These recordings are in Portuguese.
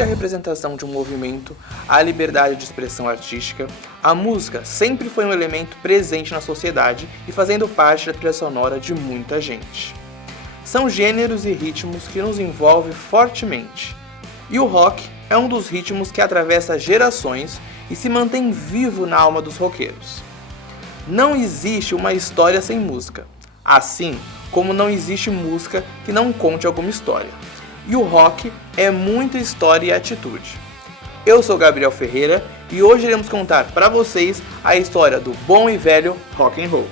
Desde a representação de um movimento à liberdade de expressão artística, a música sempre foi um elemento presente na sociedade e fazendo parte da trilha sonora de muita gente. São gêneros e ritmos que nos envolvem fortemente, e o rock é um dos ritmos que atravessa gerações e se mantém vivo na alma dos roqueiros. Não existe uma história sem música, assim como não existe música que não conte alguma história. E o rock é muita história e atitude. Eu sou Gabriel Ferreira e hoje iremos contar para vocês a história do bom e velho rock and roll.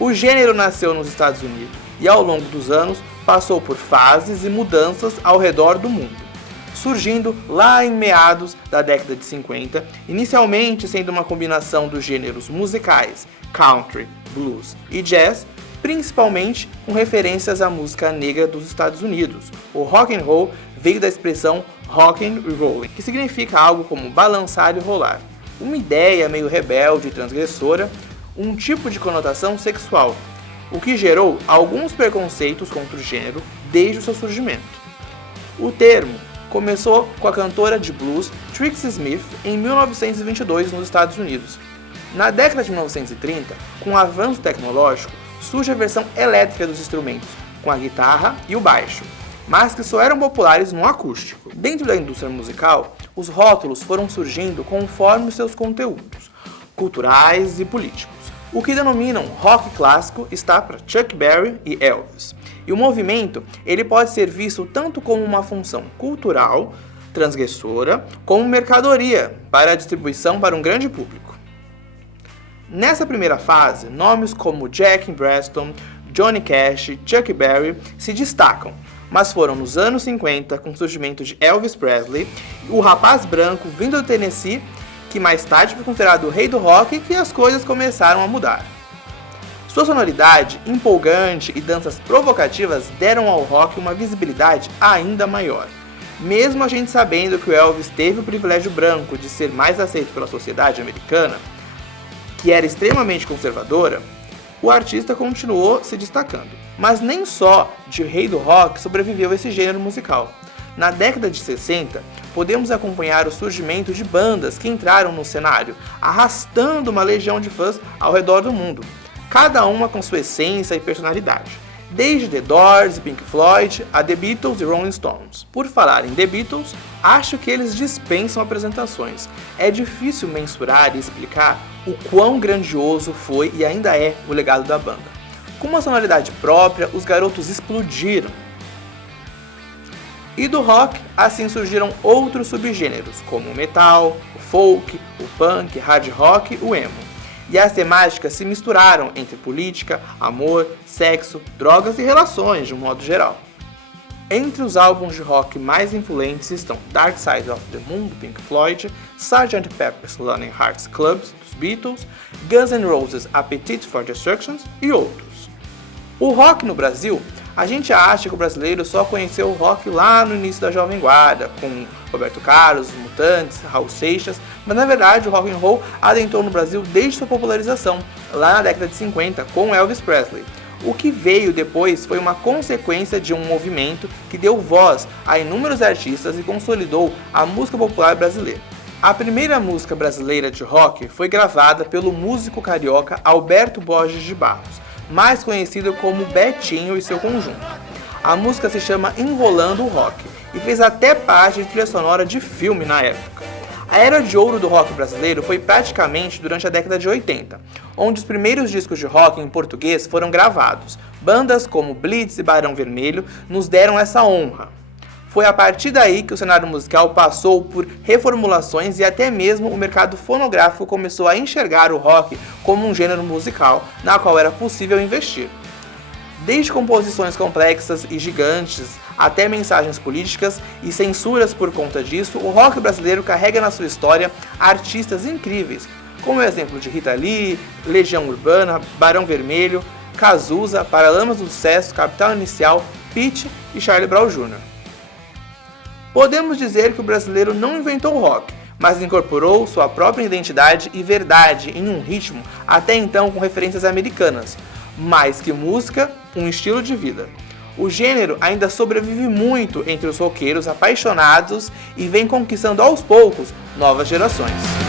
O gênero nasceu nos Estados Unidos e ao longo dos anos passou por fases e mudanças ao redor do mundo, surgindo lá em meados da década de 50, inicialmente sendo uma combinação dos gêneros musicais country, blues e jazz, principalmente com referências à música negra dos Estados Unidos. O rock and roll veio da expressão rockin' e rollin', que significa algo como balançar e rolar, uma ideia meio rebelde e transgressora, um tipo de conotação sexual, o que gerou alguns preconceitos contra o gênero desde o seu surgimento. O termo começou com a cantora de blues Trixie Smith em 1922 nos Estados Unidos. Na década de 1930, com o avanço tecnológico, surge a versão elétrica dos instrumentos, com a guitarra e o baixo, mas que só eram populares no acústico. Dentro da indústria musical, os rótulos foram surgindo conforme seus conteúdos, culturais e políticos. O que denominam rock clássico está para Chuck Berry e Elvis. E o movimento ele pode ser visto tanto como uma função cultural, transgressora, como mercadoria para a distribuição para um grande público. Nessa primeira fase, nomes como Jack Braston, Johnny Cash e Chuck Berry se destacam, mas foram nos anos 50, com o surgimento de Elvis Presley, o rapaz branco vindo do Tennessee, que mais tarde foi considerado o rei do rock, que as coisas começaram a mudar. Sua sonoridade empolgante e danças provocativas deram ao rock uma visibilidade ainda maior. Mesmo a gente sabendo que o Elvis teve o privilégio branco de ser mais aceito pela sociedade americana, que era extremamente conservadora, o artista continuou se destacando. Mas nem só de rei do rock sobreviveu esse gênero musical. Na década de 60, podemos acompanhar o surgimento de bandas que entraram no cenário, arrastando uma legião de fãs ao redor do mundo, cada uma com sua essência e personalidade. Desde The Doors e Pink Floyd a The Beatles e Rolling Stones. Por falar em The Beatles, acho que eles dispensam apresentações. É difícil mensurar e explicar o quão grandioso foi e ainda é o legado da banda. Com uma sonoridade própria, os garotos explodiram. E do rock, assim surgiram outros subgêneros, como o metal, o folk, o punk, hard rock e o emo. E as temáticas se misturaram entre política, amor, sexo, drogas e relações de um modo geral. Entre os álbuns de rock mais influentes estão Dark Side of the Moon, do Pink Floyd, Sgt. Pepper's Lonely Hearts Club Band, dos Beatles, Guns N' Roses' Appetite for Destruction e outros. O rock no Brasil, a gente acha que o brasileiro só conheceu o rock lá no início da Jovem Guarda, com Roberto Carlos, os Mutantes, Raul Seixas, mas na verdade o rock and roll adentrou no Brasil desde sua popularização, lá na década de 50, com Elvis Presley. O que veio depois foi uma consequência de um movimento que deu voz a inúmeros artistas e consolidou a música popular brasileira. A primeira música brasileira de rock foi gravada pelo músico carioca Alberto Borges de Barros, mais conhecido como Betinho e seu conjunto. A música se chama Enrolando o Rock e fez até parte de trilha sonora de filme na época. A era de ouro do rock brasileiro foi praticamente durante a década de 80, onde os primeiros discos de rock em português foram gravados. Bandas como Blitz e Barão Vermelho nos deram essa honra. Foi a partir daí que o cenário musical passou por reformulações e até mesmo o mercado fonográfico começou a enxergar o rock como um gênero musical na qual era possível investir. Desde composições complexas e gigantes até mensagens políticas e censuras por conta disso, o rock brasileiro carrega na sua história artistas incríveis, como o exemplo de Rita Lee, Legião Urbana, Barão Vermelho, Cazuza, Paralamas do Sucesso, Capital Inicial, Pitty e Charlie Brown Jr. Podemos dizer que o brasileiro não inventou o rock, mas incorporou sua própria identidade e verdade em um ritmo até então com referências americanas, mais que música, um estilo de vida. o gênero ainda sobrevive muito entre os roqueiros apaixonados e vem conquistando aos poucos novas gerações.